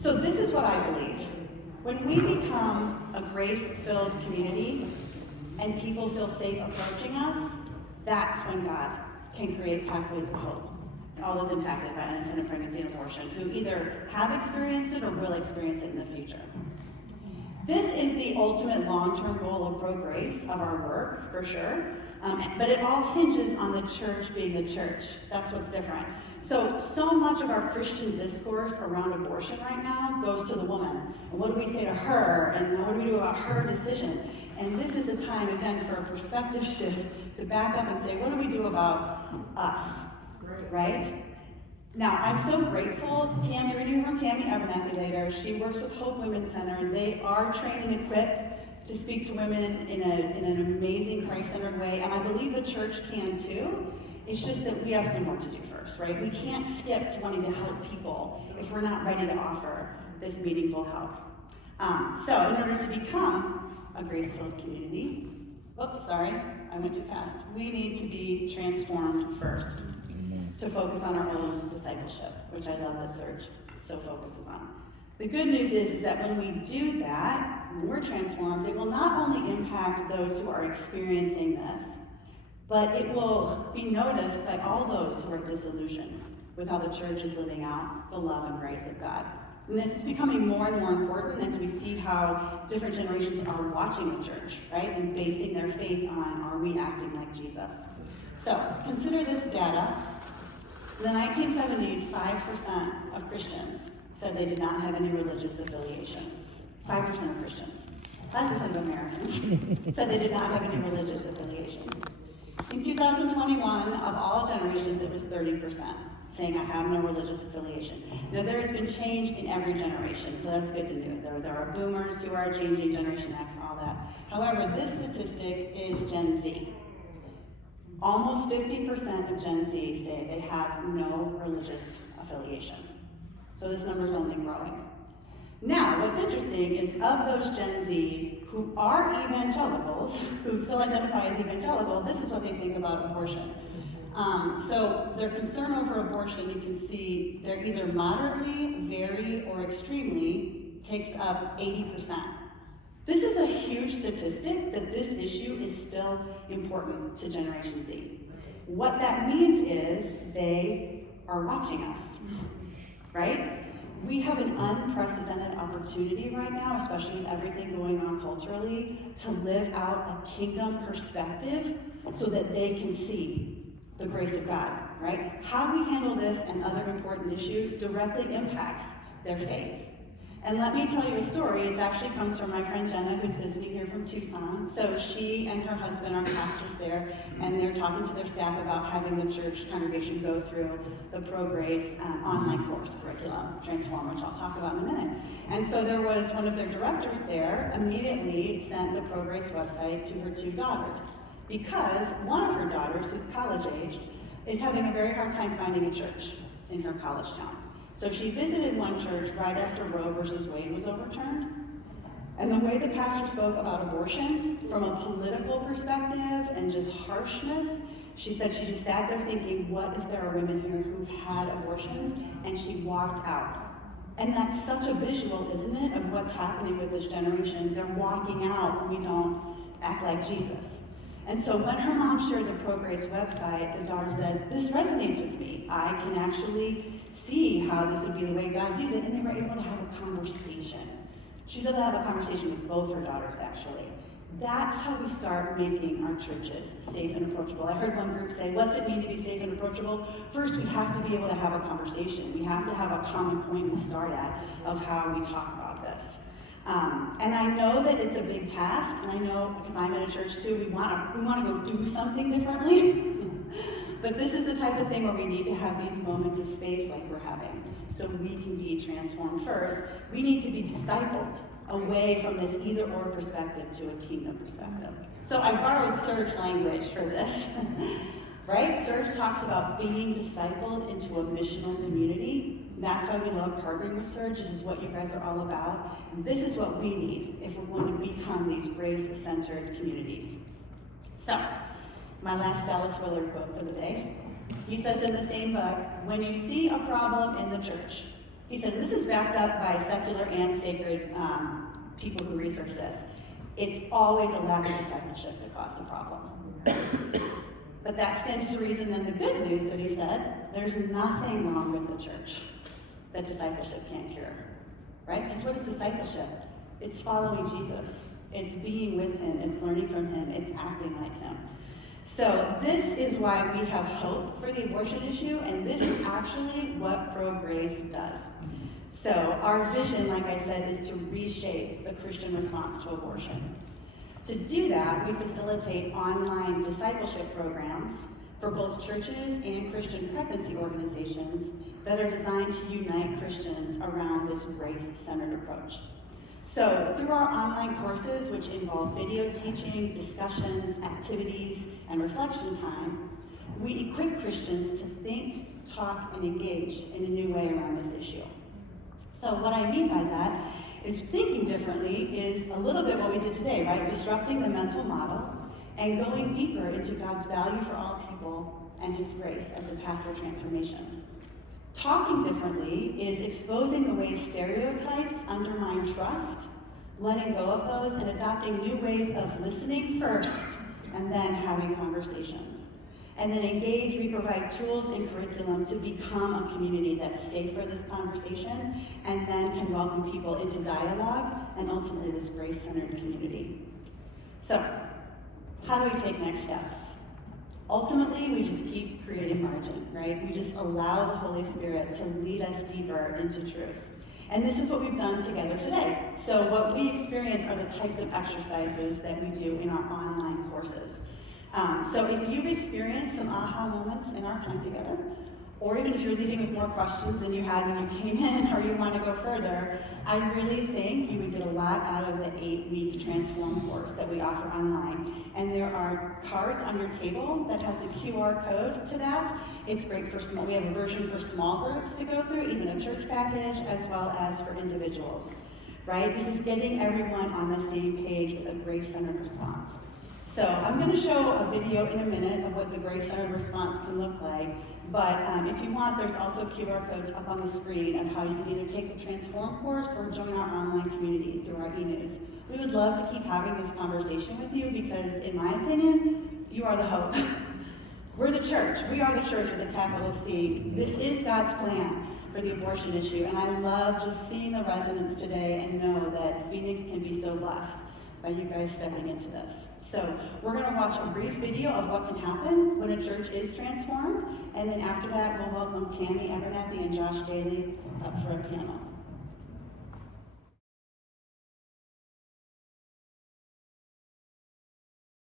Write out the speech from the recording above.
So this is what I believe. When we become a grace-filled community and people feel safe approaching us, that's when God can create pathways of hope. All those impacted by unintended pregnancy and abortion, who either have experienced it or will experience it in the future. This is the ultimate long-term goal of ProGrace, of our work, for sure. But it all hinges on the church being the church. That's what's different. So much of our Christian discourse around abortion right now goes to the woman. And what do we say to her? And what do we do about her decision? And this is a time, again, for a perspective shift to back up and say, what do we do about us? Right? Now, I'm so grateful. Tammy, we're hearing from Tammy Abernathy later. She works with Hope Women's Center, and they are trained and equipped to speak to women in an amazing Christ-centered way. And I believe the church can too. It's just that we have some work to do first, right? We can't skip to wanting to help people if we're not ready to offer this meaningful help. So in order to become a grace-filled community, oops, sorry, I went too fast. We need to be transformed first to focus on our own discipleship, which I love that Surge so focuses on. The good news is that when we do that, when we're transformed, it will not only impact those who are experiencing this, but it will be noticed by all those who are disillusioned with how the church is living out the love and grace of God. And this is becoming more and more important as we see how different generations are watching the church, right? And basing their faith on, are we acting like Jesus? So, consider this data. In the 1970s, 5% of Christians said they did not have any religious affiliation. 5% of Christians. 5% of Americans said they did not have any religious affiliation. In 2021, of all generations, it was 30% saying I have no religious affiliation. Now, there has been change in every generation, so that's good to know. There are boomers who are changing, Generation X, all that. However, this statistic is Gen Z. Almost 50% of Gen Z say they have no religious affiliation. So this number is only growing. Now, what's interesting is of those Gen Zs who are evangelicals, who still identify as evangelical, this is what they think about abortion. So their concern over abortion, you can see they're either moderately, very, or extremely takes up 80%. This is a huge statistic that this issue is still important to Generation Z. What that means is they are watching us, right? We have an unprecedented opportunity right now, especially with everything going on culturally, to live out a kingdom perspective so that they can see the grace of God, right? How we handle this and other important issues directly impacts their faith. And let me tell you a story. It actually comes from my friend Jenna, who's visiting here from Tucson. So she and her husband are pastors there, and they're talking to their staff about having the church congregation go through the ProGrace online course curriculum, Transform, which I'll talk about in a minute. And so there was one of their directors there immediately sent the ProGrace website to her 2 daughters, because one of her daughters, who's college-aged, is having a very hard time finding a church in her college town. So she visited one church right after Roe versus Wade was overturned. And the way the pastor spoke about abortion from a political perspective and just harshness, she said she just sat there thinking, what if there are women here who've had abortions? And she walked out. And that's such a visual, isn't it, of what's happening with this generation. They're walking out when we don't act like Jesus. And so when her mom shared the ProGrace website, the daughter said, this resonates with me. I can actually see how this would be the way God used it, and they were able to have a conversation. She's able to have a conversation with both her daughters, actually. That's how we start making our churches safe and approachable. I heard one group say, what's it mean to be safe and approachable? First, we have to be able to have a conversation. We have to have a common point we start at of how we talk about this. And I know that it's a big task, and I know, because I'm in a church too, we want to go do something differently. But this is the type of thing where we need to have these moments of space like we're having, so we can be transformed first. We need to be discipled away from this either-or perspective to a kingdom perspective. So I borrowed Surge language for this, right? Surge talks about being discipled into a missional community. That's why we love partnering with Surge. This is what you guys are all about. And this is what we need if we're going to become these grace-centered communities. So, my last Dallas Willard quote for the day. He says in the same book, when you see a problem in the church, He said, this is backed up by secular and sacred people who research this. It's always a lack of discipleship that caused the problem. But that stands to reason then the good news that he said, there's nothing wrong with the church that discipleship can't cure, right? Because what is discipleship? It's following Jesus. It's being with him. It's learning from him. It's acting like him. So this is why we have hope for the abortion issue, and this is actually what ProGrace does. So our vision, like I said, is to reshape the Christian response to abortion. To do that, we facilitate online discipleship programs for both churches and Christian pregnancy organizations that are designed to unite Christians around this grace-centered approach. So through our online courses, which involve video teaching, discussions, activities, and reflection time, we equip Christians to think, talk, and engage in a new way around this issue. So what I mean by that is thinking differently is a little bit what we did today, right? Disrupting the mental model and going deeper into God's value for all people and his grace as a path for transformation. Talking differently is exposing the ways stereotypes undermine trust, letting go of those, and adopting new ways of listening first and then having conversations. And then engage, we provide tools and curriculum to become a community that's safe for this conversation and then can welcome people into dialogue and ultimately this grace-centered community. So, how do we take next steps? Ultimately, we just keep creating margin, right? We just allow the Holy Spirit to lead us deeper into truth. And this is what we've done together today. So what we experience are the types of exercises that we do in our online courses. So if you've experienced some aha moments in our time together, or even if you're leaving with more questions than you had when you came in, or you want to go further, I really think you would get a lot out of the 8-week Transform course that we offer online. And there are cards on your table that has the QR code to that. It's great for small, we have a version for small groups to go through, even a church package, as well as for individuals, right? This is getting everyone on the same page with a grace-centered response. So I'm going to show a video in a minute of what the grace-centered response can look like, but if you want, there's also QR codes up on the screen of how you can either take the Transform course or join our online community through our e-news. We would love to keep having this conversation with you because, in my opinion, you are the hope. We're the church. We are the church with a capital C. This is God's plan for the abortion issue, and I love just seeing the resonance today and know that Phoenix can be so blessed by you guys stepping into this. So we're going to watch a brief video of what can happen when a church is transformed, and then after that we'll welcome Tammy Abernathy and Josh Daly up for a panel.